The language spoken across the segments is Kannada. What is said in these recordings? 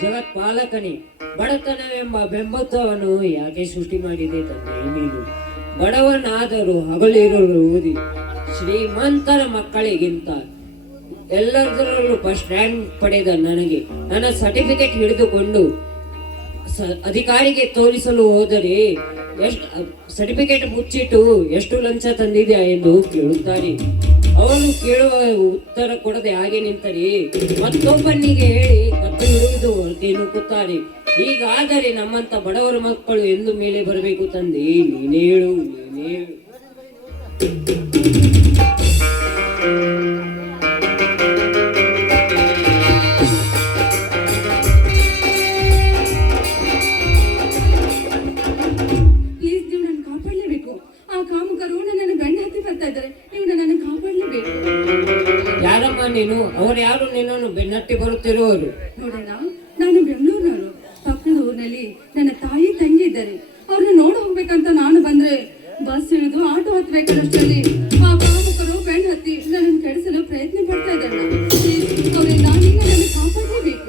ಜಗತ್ಪಾಲಕನೇ, ಬಡತನವೆಂಬ ಬೆಂಬತ್ತವನ್ನು ಯಾಕೆ ಸೃಷ್ಟಿ ಮಾಡಿದೆ ತಂದೆ ನೀನು? ಬಡವನಾದರೂ ಹಗಲಿರಲು ಓದಿ ಶ್ರೀಮಂತರ ಮಕ್ಕಳಿಗಿಂತ ಎಲ್ಲದರಲ್ಲೂ ಫಸ್ಟ್ ರ್ಯಾಂಕ್ ಪಡೆದ ನನಗೆ ನನ್ನ ಸರ್ಟಿಫಿಕೇಟ್ ಹಿಡಿದುಕೊಂಡು ಅಧಿಕಾರಿಗೆ ತೋರಿಸಲು ಹೋದರೆ ಎಷ್ಟು ಸರ್ಟಿಫಿಕೇಟ್ ಮುಚ್ಚಿಟ್ಟು ಎಷ್ಟು ಲಂಚ ತಂದಿದ್ಯಾ ಎಂದು ಕೇಳುತ್ತಾರೆ. ಅವನು ಕೇಳುವ ಉತ್ತರ ಕೊಡದೆ ಹಾಗೆ ನಿಂತರೆ ಮತ್ತೊಬ್ಬನಿಗೆ ಹೇಳಿ ಕತ್ತು ಹಿಡಿದು ಹೊರಗೆ ನೂಕುತ್ತಾರೆ. ಹೀಗಾದರೆ ನಮ್ಮಂತ ಬಡವರ ಮಕ್ಕಳು ಎಂದು ಮೇಲೆ ಬರಬೇಕು ತಂದೆ? ನೀನೇ ಹೇಳು, ನೀನೇ ಹೇಳು. ಯಾರಮ್ಮ ನೀನು? ಅವರು ಯಾರು ನಿನ್ನನ್ನು ಬೆನ್ನಟ್ಟಿ ಬರುತ್ತಿರುವರು? ನೋಡೋಣ, ನಾನು ಬೆಂಗಳೂರಿನವರು. ಪಕ್ಕದ ಊರಿನಲ್ಲಿ ನನ್ನ ತಾಯಿ ತಂಗಿ ಇದ್ದಾರೆ. ಅವ್ರನ್ನ ನೋಡ ಹೋಗ್ಬೇಕಂತ ನಾನು ಬಂದ್ರೆ ಬಸ್ ಇಳಿದು ಆಟೋ ಹತ್ಬೇಕನ್ನಷ್ಟರಲ್ಲಿ ಆ ಕಾಮಕರು ಬೆನ್ನ ಹತ್ತಿ ನನ್ನನ್ನು ಕೆಡಿಸಲು ಪ್ರಯತ್ನ ಪಡ್ತಾ ಇದ್ದಾರೆ. ಅವರಿಂದ ನೀನು ನನ್ನ ಕಾಪಾಡಲೇಬೇಕು.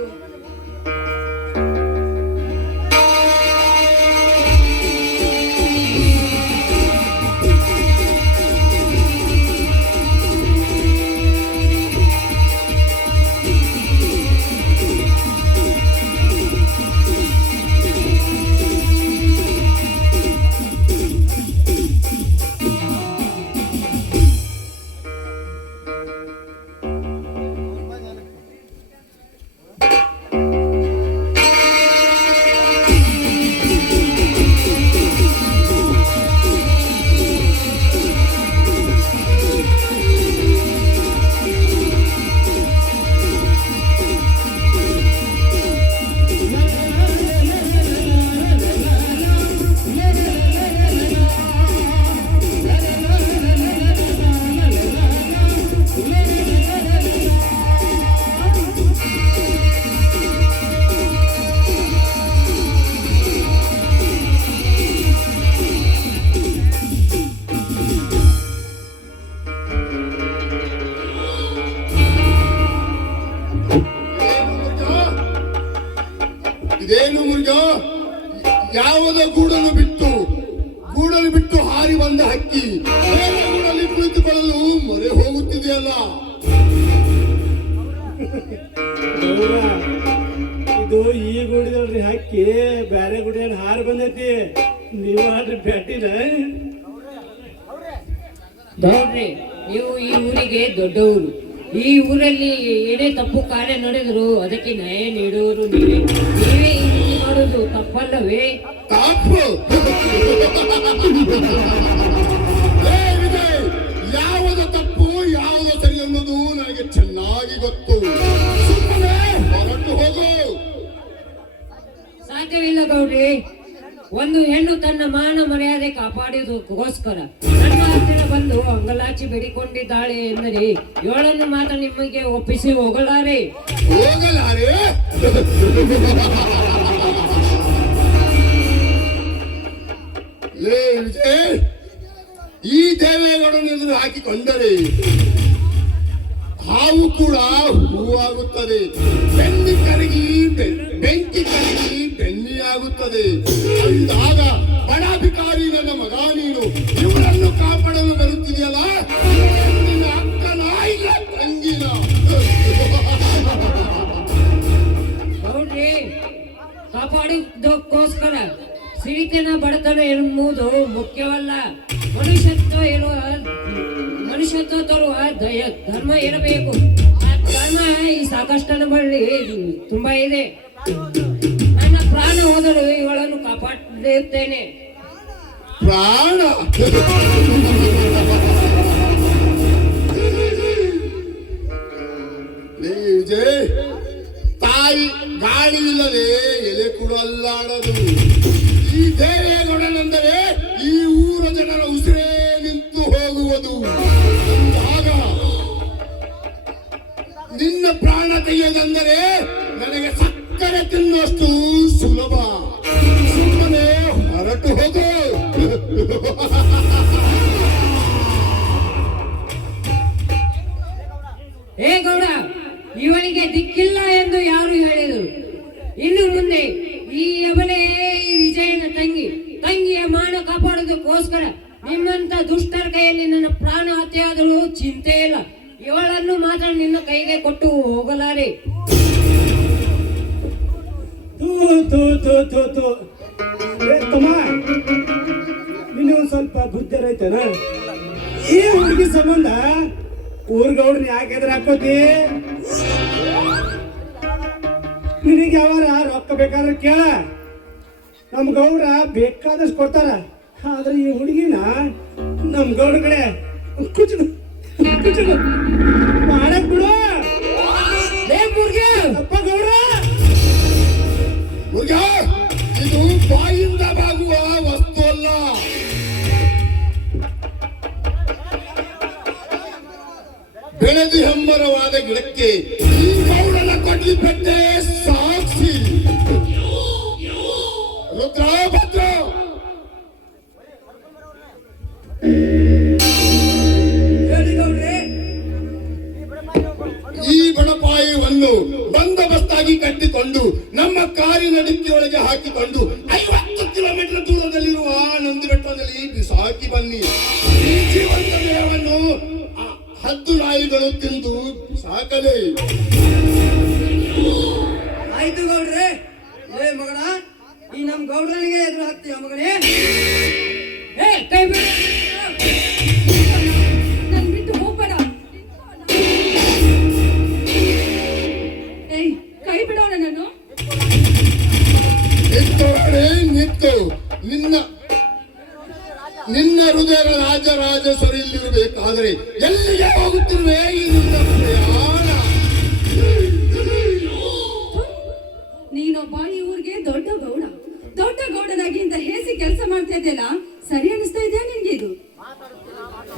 ಇದೇನು ಮುರುಗ? ಯಾವುದೋ ಗೂಡನ್ನು ಬಿಟ್ಟು ಹಾರಿ ಬಂದ ಹಕ್ಕಿ ಬೇರೆ ಗೂಡಲ್ಲಿ ಕುಳಿತುಕೊಳ್ಳಲು ಮೊರೆ ಹೋಗುತ್ತಿದೆಯಲ್ಲ? ಇದು ಈ ಗುಡಿದಲ್ರಿ ಹಕ್ಕಿ ಬೇರೆ ಗುಡಿಯಲ್ಲಿ ಹಾರಿ ಬಂದೈತಿ. ನೀವು ಆದ್ರೆ ಭೇಟಿನ ನೋಡ್ರಿ, ನೀವು ಈ ಊರಿಗೆ ದೊಡ್ಡವರು. ಈ ಊರಲ್ಲಿ ಏನೇ ತಪ್ಪು ಕಾರ್ಯ ನಡೆದ್ರು ಅದಕ್ಕೆ ನ್ಯಾಯ ನೀಡುವರು ನೀವೇ. ನೀವೇ ಈ ರೀತಿ ಮಾಡೋದು ತಪ್ಪಲ್ಲವೇ? ತಪ್ಪು. ಯಾವುದು ತಪ್ಪು ಯಾವುದು ಸರಿ ಅನ್ನೋದು ನನಗೆ ಚೆನ್ನಾಗಿ ಗೊತ್ತು. ಸುಮ್ಮನೆ ಹೊರಟು ಹೋಗು. ಸಾಧ್ಯವಿಲ್ಲ ಗೌಡ್ರಿ. ಒಂದು ಹೆಣ್ಣು ತನ್ನ ಮಾನ ಮರ್ಯಾದೆ ಕಾಪಾಡುವುದಕ್ಕೋಸ್ಕರ ನನ್ನ ಹತ್ತಿರ ಬಂದು ಅಂಗಲಾಚಿ ಬೇಡಿಕೊಂಡಿದ್ದಾಳೆ ಎಂದರೆ ಏಳನ್ನು ಮಾತ್ರ ನಿಮಗೆ ಒಪ್ಪಿಸಿ ಹೋಗಲಾರೆ. ಲೇ ವಿಜಯ್, ಈ ದೇವೇಗೌಡನ ಎದುರು ಹಾಕಿಕೊಂಡರೆ ಹಾವು ಕೂಡ ಹೂವಾಗುತ್ತದೆ, ಬೆಂಕಿ ಕರಗಿ ಬೆನ್ನಿಯಾಗುತ್ತದೆ. ಅಂದಾಗ ಬಡಾಧಿಕಾರಿ ನನ್ನ ಮಗ ನೀನು ಇವರನ್ನು ಕಾಪಾಡಲು ಬರುತ್ತಿದೆಯಲ್ಲ, ನಿನ್ನ ಅಕ್ಕನ ಇಲ್ಲ ತಂಗಿನ. ಗೌಡ್ರಿ, ಕಾಪಾಡುವುದಕ್ಕೋಸ್ಕರ ಸಿರಿತನ ಬಡತನ ಎನ್ನುವುದು ಮುಖ್ಯವಲ್ಲ. ಮನುಷ್ಯತ್ವ ತರುವ ಧರ್ಮ ಇರಬೇಕು. ಆ ಧರ್ಮ ಈ ಸಾಕಷ್ಟನ ಬಳಿ ತುಂಬಾ ಇದೆ. ನನ್ನ ಪ್ರಾಣ ಹೋದರೂ ಇವುಗಳನ್ನು ಕಾಪಾಡುತ್ತೇನೆ. ಪ್ರಾಣ? ವಿಜಯ್, ತಾಯಿ ಗಾಳಿ ಇಲ್ಲದೆ ಎಲೆ ಕೂಡ ಅಲ್ಲಾಡದು. ಈ ದೇವೇಗೌಡನೆಂದರೆ ಈ ಊರ ಜನರ ಉಸಿರೇ ನಿಂತು ಹೋಗುವುದು. ಅಂದಾಗ ನಿನ್ನ ಪ್ರಾಣ ತೆಗೆಯುವುದೆಂದರೆ ನನಗೆ ಸಕ್ಕರೆ ತಿನ್ನುವಷ್ಟು ಸುಲಭ. ಸುಮ್ಮನೆ ಹೊರಟು ಹೋಗು. ಹೇ ಗೌಡ, ಇವನಿಗೆ ದಿಕ್ಕಿಲ್ಲ ಎಂದು ಯಾರು ಹೇಳಿದರು? ಮುಂದೆ ಈ ಅವಳೇ ಈ ವಿಜಯನ ತಂಗಿಯ ಮಾನ ಕಾಪಾಡೋದಕ್ಕೋಸ್ಕರ ನಿಮ್ಮಂತ ದುಷ್ಟರ ಕೈಯಲ್ಲಿ ನನ್ನ ಪ್ರಾಣ ಹತ್ಯೆಯಾದಳು ಚಿಂತೆ ಇಲ್ಲ. ಇವಳನ್ನು ಮಾತ್ರ ನಿನ್ನ ಕೈಗೆ ಕೊಟ್ಟು ಹೋಗಲಾರೆ. ತೂ ತೂ ತೂ ತೂ ತೂ ಏ ತಮ್ಮ, ನಿನ್ನ ಒಂದ್ ಸ್ವಲ್ಪ ಬುದ್ಧಿ ಐತನ? ಈ ಹುಡುಗಿ ಸಂಬಂಧ ಊರ್ಗೌಡ್ರನ್ನ ಯಾಕೆ ಎದುರು ಹಾಕೋತಿ? ನಿನಗೆ ಯಾವಾರ ರೊಕ್ಕ ಬೇಕಾದ್ರೆ ಕೇಳ, ನಮ್ ಗೌಡ್ರ ಬೇಕಾದಷ್ಟು ಕೊಡ್ತಾರ. ಆದ್ರೆ ಈ ಹುಡುಗಿನ ನಮ್ ಗೌಡ್ರ ಕಡೆ ಕುಚು ಮಾಡಕ್ ಬಿಡು. ಅಪ್ಪ ಗೌಡ್ರ, ಮುರುಘ, ಇದು ಬಾಯಿಂದ ಬಾಗುವ ವಸ್ತು ಅಲ್ಲ. ಬೆಳೆದು ಹೆಮ್ಮರವಾದ ಗಿಡಕ್ಕೆ ಈ ಗೌಡನ ಕೊಡ್ಲಿ ಪೆಟ್ಟೆ ಸಾಕ್ಷಿ. ರುದ್ರ ಭದ್ರ, ಈ ಬಡಪಾಯಿಯನ್ನು ಬಂದೋಬಸ್ತಾಗಿ ಕಟ್ಟಿಕೊಂಡು ನಮ್ಮ ಕಾರಿನ ಡಿಕ್ಕಿಯೊಳಗೆ ಹಾಕಿಕೊಂಡು 50 ಕಿಲೋಮೀಟರ್ ದೂರದಲ್ಲಿರುವ ನಂದಿ ಬೆಟ್ಟದಲ್ಲಿ ಬಿಸಾಕಿ ಬನ್ನಿ. ಈ ಜೀವಂತ ದೇಹವನ್ನು ಹದ್ದು ನಾಯಿಗಳು ತಿಂದು ಸಾಕಲೇ. ಆಯ್ತು ಗೌಡ್ರೆ. ಏ ಮಗನ, ಈ ನಮ್ ಗೌಡ್ರನಿಗೆ ಎದುರು ಹಾಕ್ತೀಯ ಮಗನೇ? ಏ ಕೈ ಬಿಡು. ನನ್ ಬಿಟ್ಟು ಹೋಗ್ಬೇಡ. ಏಯ್, ಕೈ ಬಿಡೋಣ ನಾನು. ನಿಂತು ನಿನ್ನ ಹೃದಯದ ರಾಜರಾಜೇಶ್ವರಿ ಇಲ್ಲಿರಬೇಕಾದರೆ ಎಲ್ಲಿಗೆ ಹೋಗುತ್ತಿರುವೆ ಈ ನಿನ್ನ ಪ್ರಯಾಣ? ನೀನೊಬ್ಬ ಈ ಊರಿಗೆ ದೊಡ್ಡ ಗೌಡನಾಗಿ ಇಂತ ಹೇಸಿ ಕೆಲಸ ಮಾಡ್ತಾ ಇದ್ದೆಲ್ಲ ಸರಿ ಅನಿಸ್ತಾ ಇದೆಯಾ ನಿನ್ಗೆ? ಇದು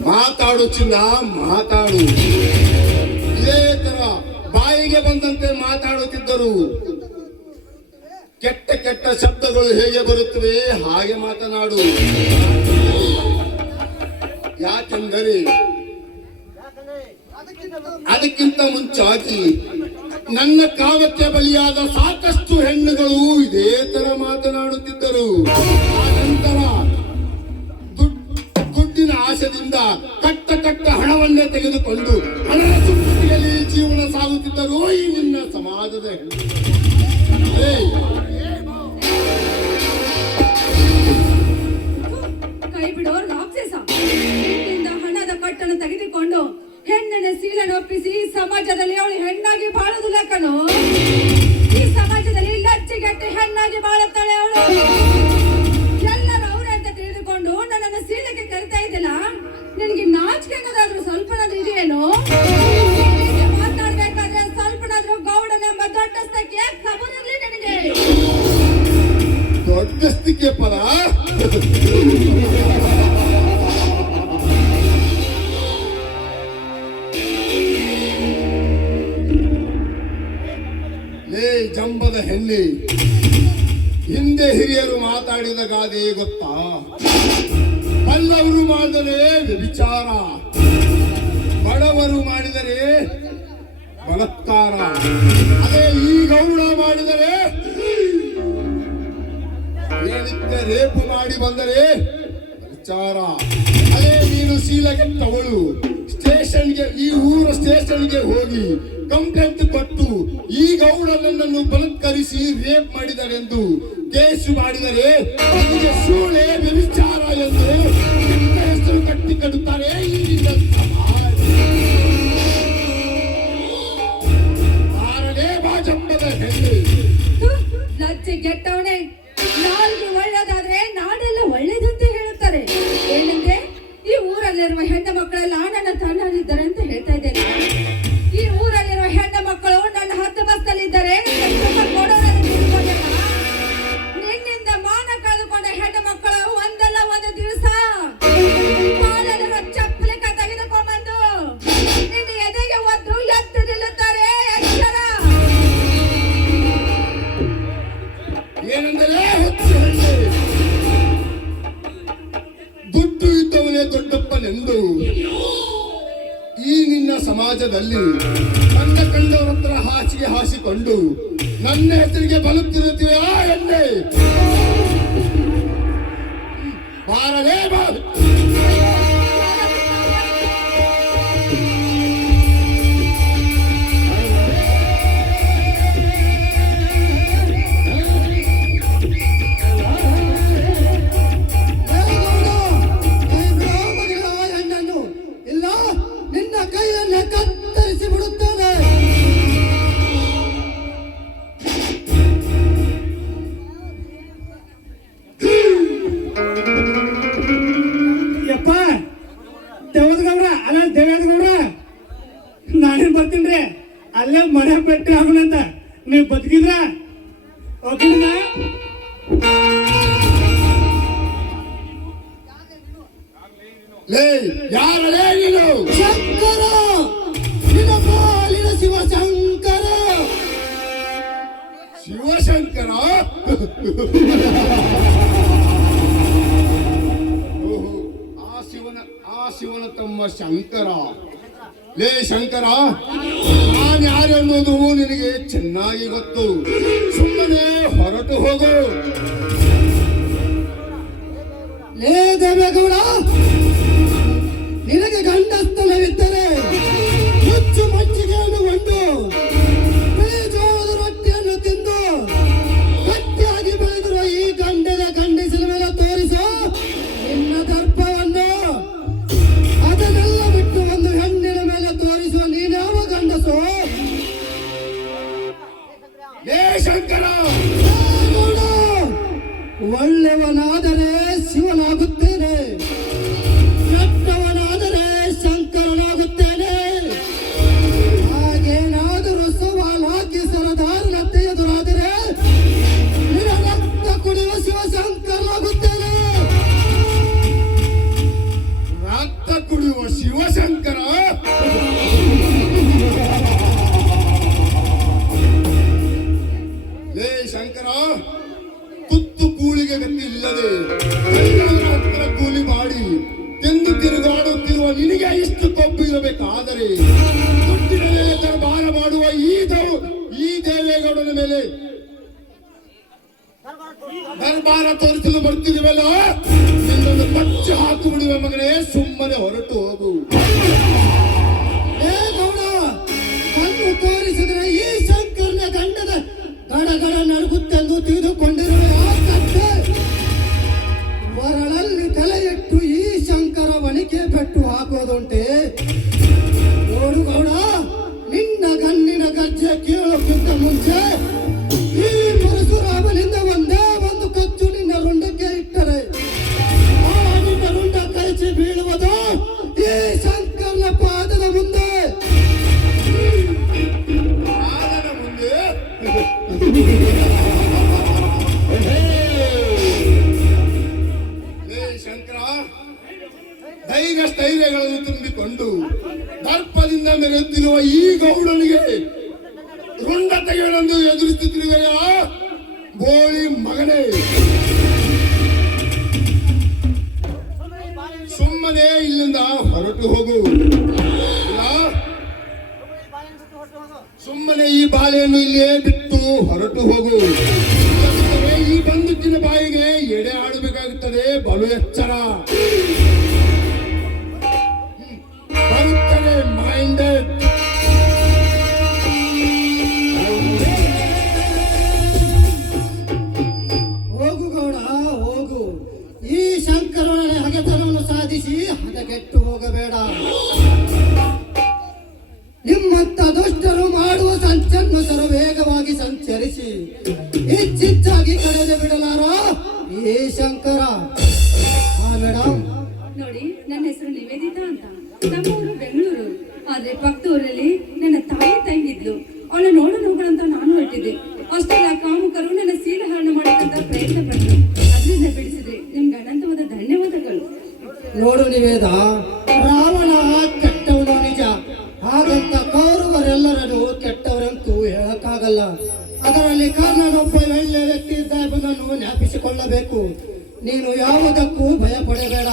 ಮಾತಾಡು ಚಿನ್ನ, ಮಾತಾಡು. ಇದೇ ತರ ಬಾಯಿಗೆ ಬಂದಂತೆ ಮಾತಾಡುತ್ತಿದ್ದರು. ಕೆಟ್ಟ ಕೆಟ್ಟ ಶಬ್ದಗಳು ಹೇಗೆ ಬರುತ್ತವೆ ಹಾಗೆ ಮಾತನಾಡು. ಯಾಕೆಂದರೆ ಅದಕ್ಕಿಂತ ಮುಂಚಾಗಿ ನನ್ನ ಕಾಮಕ್ಕೆ ಬಲಿಯಾದ ಸಾಕಷ್ಟು ಹೆಣ್ಣುಗಳು ಇದೇ ತರ ಮಾತನಾಡುತ್ತಿದ್ದರು. ಆ ನಂತರ ದುಡ್ಡಿನ ಆಶೆದಿಂದ ಕಟ್ಟ ಹಣವನ್ನೇ ತೆಗೆದುಕೊಂಡು ಹಣದ ಸುಮ್ಮತಿಯಲ್ಲಿ ಜೀವನ ಸಾಗುತ್ತಿದ್ದರು ಈ ನಿನ್ನ ಸಮಾಜದ ಹೆಣ್ಣು. ಕೈ ಬಿಡೋ ರಾಕ್ಷಸ. ಹೆಣ್ಣಿಂದ ಹಣದ ಕಟ್ಟನ್ನು ತೆಗೆದುಕೊಂಡು ಹೆಣ್ಣಿನ ಸೀಲನೊಪ್ಪಿಸಿ ಸಮಾಜದಲ್ಲಿ ಅವಳು ಹೆಣ್ಣಾಗಿ ಬಾಳುವುದಿಲ್ಲ ಕಣೋ. ಈ ಸಮಾಜದಲ್ಲಿ ಲಜ್ಜೆಗೆಟ್ಟು ಹೆಣ್ಣಾಗಿ ಬಾಳುತ್ತಾಳೆ ಅವಳು. ಎಲ್ಲರೂ ಅವರೇ ಅಂತ ತಿಳಿದುಕೊಂಡು ನನ್ನನ್ನು ಸೀಲಕ್ಕೆ ಕರಿತಾ ಇದ್ದಿಲ್ಲ. ನಿನಗೆ ನಾಚಿಕೆ ಅನ್ನೋದಾದ್ರೂ ಸ್ವಲ್ಪನಾದ್ರೂ ಇದೆಯೇನೋ? ಮಾತಾಡ್ಬೇಕಾದ್ರೆ ಸ್ವಲ್ಪನಾದ್ರೂ ಗೌಡನೆಂಬ ದೊಡ್ಡಸ್ತಕ್ಕೆ ಖಬರಿರ್ಲಿ ನನಗೆ. ದೊಡ್ಡಸ್ತಿಕೆ ಪದ ಲೇ ಜಂಬದ ಹೆಣ್ಣೆ, ಹಿಂದೆ ಹಿರಿಯರು ಮಾತಾಡಿದ ಗಾದೆ ಗೊತ್ತಾ? ಬಲ್ಲವರು ಮಾಡಿದರೆ ವ್ಯಭಿಚಾರ, ಬಡವರು ಮಾಡಿದರೆ ಬಲಾತ್ಕಾರ. ಅದೇ ಈ ಗೌಡ ಮಾಡಿದರೆ ಏನಿದ್ದ ರೇಪು ಮಾಡಿ ಬಂದರೆ ವಿಚಾರ. ಅದೇ ನೀನು ಶೀಲಗೆಟ್ಟವಳು ಸ್ಟೇಷನ್ಗೆ, ಈ ಊರ ಸ್ಟೇಷನ್ಗೆ ಹೋಗಿ ಕಂಪ್ಲೇಂಟ್ ಕೊಟ್ಟು ಈ ಗೌಡನನ್ನು ಬಲಾತ್ಕರಿಸಿ ರೇಪ್ ಮಾಡಿದರೆಂದು ಕೇಸು ಮಾಡಿದರೆ ನಿಮಗೆ ಸೂಳೆ ವ್ಯಭಿಚಾರ ಎಂದು ನಿನ್ನ ಹೆಸರು ಕಟ್ಟಿ ಕಟ್ಟುತ್ತಾರೆ ಈ ನಿನ್ನ ಸಮಾಜ. ಆರನೇ ಬಾಜಂಬದ ಹೆಣ್ಣು. ಲಜ್ಜೆ ಗೆಟ್ಟವನೇ. ನಾಲ್ಕು ಒಳ್ಳೆದಾದ್ರೆ ನಾಡೆಲ್ಲ ಒಳ್ಳೇದಂತ ಹೇಳುತ್ತಾರೆ. ಏನಂದ್ರೆ ಈ ಊರಲ್ಲಿರುವ ಹೆಣ್ಣು ಮಕ್ಕಳೆಲ್ಲ ನನ್ನ ತನ್ನಲ್ಲಿದ್ದಾರೆ ಅಂತ ಹೇಳ್ತಾ ಇದ್ದೇನೆ. ಈ ಊರಲ್ಲಿರುವ ಹೆಣ್ಣು ಮಕ್ಕಳು ನನ್ನ ಹತ್ತು ಬಸ್ತಲ್ಲಿದ್ದಾರೆ. ನಿನ್ನಿಂದ ಮಾನ ಕಳೆದುಕೊಂಡ ಹೆಣ್ಣು ಮಕ್ಕಳು ಒಂದಲ್ಲ ಒಂದು ದಿವಸ ಕಾಲಲ್ಲಿರುವ ಚಪ್ಪಲಿಕ ತೆಗೆದುಕೊಂಡ್ಬಂದು ನಿನ್ನ ಎದೆಗೆ ಒದ್ದು ಎತ್ತು ನಿಲ್ಲುತ್ತಾರೆ. ಎಚ್ಚರ. ಏನೆಂದರೆ ಹುಚ್ಚು ಹೆಣ್ಣು, ದುಡ್ಡು ಇದ್ದವನೇ ದೊಡ್ಡಪ್ಪನೆಂದು ಈ ನಿನ್ನ ಸಮಾಜದಲ್ಲಿ ಕಂಡವರ ಹತ್ರ ಹಾಸಿಗೆ ಹಾಸಿಕೊಂಡು ನನ್ನ ಹೆಸರಿಗೆ ಬಲುತ್ತಿರುತ್ತೀವಿ ಆ ಎಣ್ಣೆ ಬಾರಲೇ ಬಾರ. ಇಲ್ಲ ನಿನ್ನ ಕೈಯನ್ನು ಕತ್ತರಿಸಿ ಬಿಡುತ್ತೇನೆ. ಯಪ್ಪ ದೇವದಗೌಡ್ರ ಅಲ್ಲ ದೇವೇದಗೌಡ್ರ ನಾನೇನ್ ಬರ್ತೀನಿ ಅಲ್ಲೇ ಮನೆ ಭೇಟಿ ಆಗೋಣಂತ ನೀವು ಬದುಕಿದ್ರ ಓಕೆನಾ? ಲೇ ಯಾರಲೇ ನೀನು? ಶಂಕರ ನಿನ್ನ ಪಾಲಿನ ಶಿವಶಂಕರ. ಶಿವಶಂಕರ? ಓಹೋ, ಆ ಶಿವನ ತಮ್ಮ ಶಂಕರ. ಲೇ ಶಂಕರ, ನಾನು ಯಾರು ಅನ್ನೋದು ನಿನಗೆ ಚೆನ್ನಾಗಿ ಗೊತ್ತು. ಸುಮ್ಮನೆ ಹೊರಟು ಹೋಗು. ಲೇ ದೇವೇಗೌಡ, ನಿನಗೆ ಗಂಡಸ್ತನವಿದ್ದರೆ ಮುಚ್ಚು ಮಜ್ಜಿಗೆಯನ್ನು ಕೊಂಡು ಬಿಳಿ ಜೋಳದ ರೊಟ್ಟಿಯನ್ನು ತಿಂದು ಗಟ್ಟಿಯಾಗಿ ಬೆಳೆದಿರುವ ಈ ಗಂಡಸಿನ ಮೇಲೆ ತೋರಿಸೋ ನಿನ್ನ ದರ್ಪವನ್ನು. ಅದನ್ನೆಲ್ಲ ಬಿಟ್ಟು ಒಂದು ಹೆಣ್ಣಿನ ಮೇಲೆ ತೋರಿಸುವ ನೀನ್ಯಾವ ಗಂಡಸು? ಲೇ ಶಂಕರ, ದೇವೇಗೌಡ, ಒಳ್ಳೆಯವನಾದರೆ ಶಿವನಾಗುತ್ತೇನೆ, ಕೆಟ್ಟವನಾದರೆ ಶಂಕರನಾಗುತ್ತೇನೆ. ಹಾಗೇನಾದರೂ ಸವಾಲು ಹಾಕಿ ಸರದಾರನತ್ತೆ ಎದುರಾದರೆ ನಿನ್ನ ರಕ್ತ ಕುಡಿಯುವ ಶಿವಶಂಕರನಾಗುತ್ತೇನೆ. ರಕ್ತ ಕುಡಿಯುವ ಶಿವಶಂಕರ? ಲೇ ಶಂಕರ, ತುತ್ತು ಕೂಲಿಗೆ ಗತಿ ಇಲ್ಲದೆ ಎಲ್ಲರ ಹತ್ರ ಕೂಲಿ ಮಾಡಿ ತಿಂದು ತಿರುಗಾಡುತ್ತಿರುವ ನಿನಗೆ ಇಷ್ಟು ಕೊಬ್ಬು ಇರಬೇಕಾದರೆ ದುಡ್ಡಿನ ಮೇಲೆ ದರ್ಬಾರ ಮಾಡುವ ಈ ದೇವೇಗೌಡನ ಮೇಲೆ ದರ್ಬಾರ ತೋರಿಸಲು ಬರ್ತಿರುವಲ್ಲ, ನಿನ್ನನ್ನು ಕಚ್ಚಿ ಹಾಕು ಬಿಡುವ ಮಗನೇ. ಸುಮ್ಮನೆ ಹೊರಟು ಹೋಗು. ಏ ಗೌಡ, ಕಣ್ಣು ತೋರಿಸಿದರೆ ಈ ಶಂಕರನ ಗಂಡದ ಗಡಗಡ ನಡುಗುತ್ತೆಂದು ತಿಳಿದುಕೊಂಡಿರುವ ಆ ಕತ್ತೆ ಮರಳಲ್ಲಿ ತಲೆ ಇಟ್ಟು ಈ ಶಂಕರ ವಣಿಕೆ ಪೆಟ್ಟು ಹಾಕೋದುಂಟೆ. ನೋಡು ಗೌಡ, ನಿನ್ನ ಗಣ್ಣಿನ ಗರ್ಜೆ ಕೇಳೋಕ್ಕಿಂತ ಮುಂಚೆ ಈ ಪರಶುರಾಮನಿಂದ ಒಂದೇ ಒಂದು ಕಚ್ಚು ನಿನ್ನ ರುಂಡಕ್ಕೆ ಇಟ್ಟರೆ ಆ ನಿನ್ನ ರುಂಡ ಕೈಚಿ ಬೀಳುವುದು ಈ ಶಂಕರನ ಪಾದದ ಮುಂದೆ. ಆದನ ಮುಂದೆ ಲೇ ಶಂಕರ, ಸ್ಥೈರ್ಯಗಳನ್ನು ತುಂಬಿಕೊಂಡು ದರ್ಪದಿಂದ ಮೆರೆಯುತ್ತಿರುವ ಈ ಗೌಡನಿಗೆ ರುಂಡ ತೆಗೆಯಲೆಂದು ಎದುರಿಸುತ್ತಿರುವೆಯಾ ಬೋಳಿ ಮಗನೇ? ಸುಮ್ಮನೆ ಇಲ್ಲಿಂದ ಹೊರಟು ಹೋಗು. ಇಲ್ಲ, ಸುಮ್ಮನೆ ಈ ಬಾಳೆಯನ್ನು ಇಲ್ಲೇ ಬಿಟ್ಟು ಹೊರಟು ಹೋಗು. ಇಲ್ಲದಿದ್ದರೆ ಈ ಬಂದೂಕಿನ ಬಾಯಿಗೆ ಎಡೆ ಆಡಬೇಕಾಗುತ್ತದೆ. ಬಲು ಎಚ್ಚರ. ಬರುತ್ತದೆ ಮೈಂಡೆಡ್. ಹೋಗು ಗೌಡ, ಹೋಗು. ಈ ಶಂಕರನ ಹಗೆತನವನ್ನು ಸಾಧಿಸಿ ಹದಗೆಟ್ಟು ಹೋಗಬೇಡ. ನಿಮ್ಮಂತ ದುಷ್ಟರು ಮಾಡುವ ಸಂಚನ್ನು ವೇಗವಾಗಿ ಸಂಚರಿಸಿ ಹೆಚ್ಚಿಚ್ಚಾಗಿ ಕಳೆದು ಬಿಡಲಾರ ಈ ಶಂಕರ. ಮೇಡಮ್, ನೋಡಿ, ನನ್ನ ಹೆಸರು ನಿವೇದಿತಾ ಅಂತ. ನಮ್ಮೂರು ಬೆಂಗಳೂರು. ಆದ್ರೆ ಪಕ್ಕದೂರಲ್ಲಿ ನನ್ನ ತಾಯಿ ತಂಗಿದ್ಲು. ಅವಳ ನೋಡಲು ಹೋಗೋಣಂತ ನಾನು ಹೊರಟಿದ್ದೆ. ಅಷ್ಟೆಲ್ಲ ಕಾಮುಕರು ನನ್ನ ಸೀರೆ ಹರಣ ಮಾಡಕ್ಕಂತ ಪ್ರಯತ್ನ ಪಟ್ಟರು. ಅದರಿಂದ ಬಿಡಿಸಿದ್ರೆ ನಿಮ್ಗೆ ಅನಂತವಾದ ಧನ್ಯವಾದಗಳು. ನೋಡು ನಿವೇದ, ರಾವಣ ಕೆಟ್ಟವನು ನಿಜ. ಹಾಗಂತ ಕೌರವರೆಲ್ಲರನ್ನು ಕೆಟ್ಟವರಂತೂ ಹೇಳಕ್ಕಾಗಲ್ಲ. ಅದರಲ್ಲಿ ಕರ್ಣನೊಬ್ಬ ಒಳ್ಳೆಯ ವ್ಯಕ್ತಿ ಇದ್ದ ಎಂಬುದನ್ನು ಜ್ಞಾಪಿಸಿಕೊಳ್ಳಬೇಕು. ನೀನು ಯಾವುದಕ್ಕೂ ಭಯ ಪಡಬೇಡ.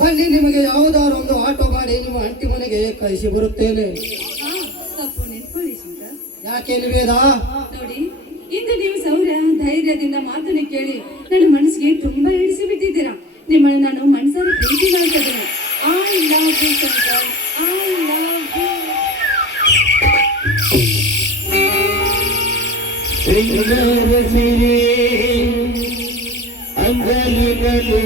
ಬನ್ನಿ, ನಿಮಗೆ ಯಾವುದಾದ್ರು ಒಂದು ಆಟೋ ಮಾಡಿ ನಿಮ್ಮ ಅಂಟಿ ಮನೆಗೆ ಕಳಿಸಿ ಬರುತ್ತೇನೆ. ಹಾ, ಸ್ವಲ್ಪ ನೆನ್ಕೊಳ್ಳಿ ಶಂಕರ್. ಯಾಕೆ ನಿವೇದ? ನೋಡಿ, ಇಂದು ನೀವು ಶೌರ್ಯ ಧೈರ್ಯದಿಂದ ಮಾತನ್ನು ಕೇಳಿ ನನ್ನ ಮನಸ್ಸಿಗೆ ತುಂಬಾ ಇಳಿಸಿ ಬಿಟ್ಟಿದ್ದೀರಾ. ನಿಮ್ಮನ್ನು ನಾನು ಮನಸಾರ ಪ್ರೀತಿ ಮಾಡ್ತಿದ್ದೇನೆ. I love you Shankar, I love you. ಅಂಗಲಿನಲ್ಲಿ